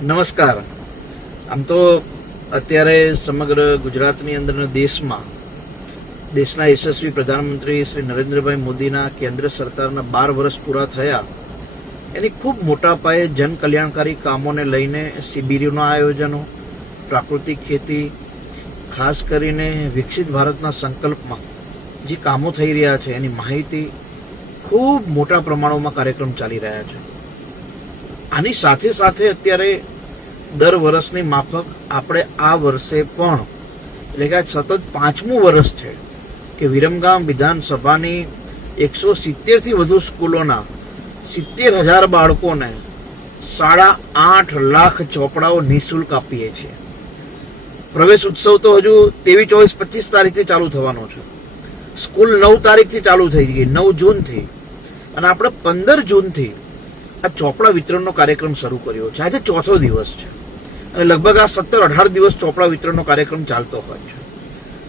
નમસ્કાર. આમ તો અત્યારે સમગ્ર ગુજરાતની અંદર દેશના યશસ્વી પ્રધાનમંત્રી શ્રી નરેન્દ્રભાઈ મોદીના કેન્દ્ર સરકારના 12 વર્ષ પૂરા થયા એની ખૂબ મોટા પાયે જન કલ્યાણકારી કામોને લઈને શિબિરોના આયોજનો, પ્રાકૃતિક ખેતી, ખાસ કરીને વિકસિત ભારતના સંકલ્પમાં જે કામો થઈ રહ્યા છે એની માહિતી ખૂબ મોટા પ્રમાણમાં કાર્યક્રમ ચાલી રહ્યા છે. આની સાથે સાથે અત્યારે દર વર્ષની માફક આપણે આ વર્ષે પણ એટલે કે સતત 5મું વર્ષ છે કે વિરમગામ વિધાનસભાની 170 થી વધુ સ્કૂલોના 70,000 બાળકોને 8.5 લાખ ચોપડાઓ નિઃશુલ્ક આપીએ છીએ. પ્રવેશ ઉત્સવ તો હજુ 23, 24, 25 તારીખથી ચાલુ થવાનો છે. સ્કૂલ 9 તારીખથી ચાલુ થઈ ગઈ, 9 જૂનથી, અને આપણે 15 જૂનથી આ ચોપડા વિતરણનો કાર્યક્રમ શરૂ કર્યો છે. આજે 4થો દિવસ છે અને લગભગ આ 17-18 દિવસ ચોપડા વિતરણનો કાર્યક્રમ ચાલતો હોય છે.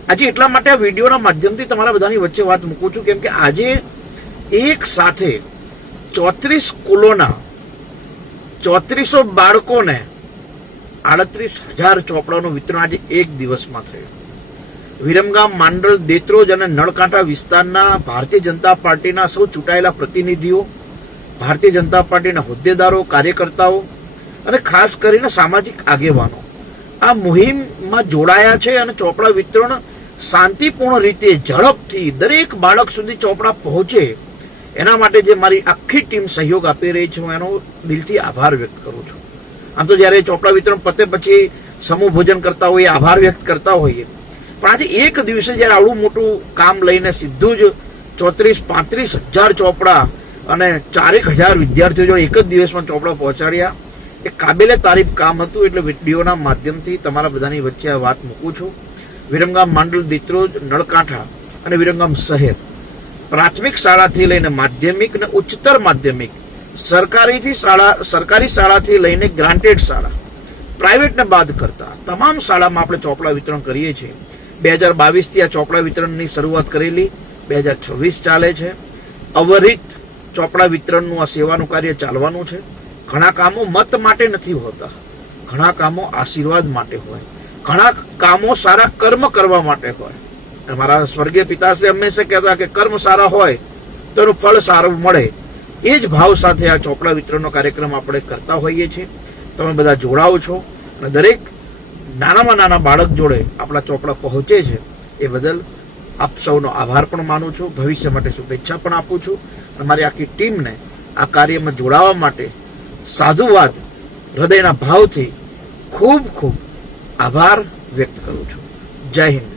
આજે એટલા માટે આ વિડીયોના માધ્યમથી તમારા બધાની વચ્ચે વાત મૂકું છું કેમ કે આજે એક સાથે 34 સ્કૂલોના 3400 બાળકોને 38,000 ચોપડાનું વિતરણ આજે એક દિવસમાં થયું. વિરમગામ, માંડલ, દેત્રોજ અને નળકાંઠા વિસ્તારના ભારતીય જનતા પાર્ટીના સૌ ચૂંટાયેલા પ્રતિનિધિઓ, ભારતીય જનતા પાર્ટીના હોદ્દેદારો, કાર્યકર્તાઓ અને ખાસ કરીને સામાજિક આગેવાનો આ મુહિમમાં જોડાયા છે અને ચોપડા વિતરણ શાંતિપૂર્ણ રીતે, ઝડપથી દરેક બાળક સુધી ચોપડા પહોંચે એના માટે જે મારી આખી ટીમ સહયોગ આપી રહી છે હું એનો દિલથી આભાર વ્યક્ત કરું છું. આમ તો જ્યારે ચોપડા વિતરણ પતે પછી સમૂહ ભોજન કરતા હોઈએ, આભાર વ્યક્ત કરતા હોઈએ, પણ આજે એક દિવસે જ્યારે આવડું મોટું કામ લઈને સીધું જ 34-35,000 ચોપડા અને 4,000 વિદ્યાર્થીઓ જોડે એક જ દિવસમાં ચોપડા પહોંચાડ્યા એ કાબેલે તારીફ કામ હતું. એટલે વિડીયોના માધ્યમથી તમારા બધાની વચ્ચે આ વાત મૂકું છું. વિરમગામ, માંડલ, દેત્રોજ, નળકાંઠા અને વિરમગામ શહેર પ્રાથમિક શાળાથી લઈને માધ્યમિક અને ઉચ્ચતર માધ્યમિક, સરકારી શાળાથી લઈને ગ્રાન્ટેડ શાળા, પ્રાઇવેટને બાદ કરતા તમામ શાળામાં આપણે ચોપડા વિતરણ કરીએ છીએ. 2022થી આ ચોપડા વિતરણની શરૂઆત કરેલી, 2026 ચાલે છે. અવરિત ચોપડા વિતરણનું આ સેવાનું કાર્ય ચાલવાનું છે. ઘણા કામો મત માટે નથી હોતા, ઘણા કામો આશીર્વાદ માટે હોય, ઘણા કામો સારા કર્મ કરવા માટે હોય. મારા સ્વર્ગીય પિતાશ્રી હંમેશા કહેતા કે કર્મ સારા હોય તો એનું ફળ સારું મળે. એ જ ભાવ સાથે આ ચોપડા વિતરણનો કાર્યક્રમ આપણે કરતા હોઈએ છીએ. તમે બધા જોડાઓ છો અને દરેક નાનામાં નાના બાળક જોડે આપણા ચોપડા પહોંચે છે એ બદલ આપ સૌનો આભાર પણ માનું છું. ભવિષ્ય માટે શુભેચ્છા પણ આપું છું અને મારી આખી ટીમને આ કાર્યમાં જોડાવા માટે સાધુવાદ હૃદયના ભાવથી ખૂબ ખૂબ આભાર વ્યક્ત કરું છું. જય હિન્દ.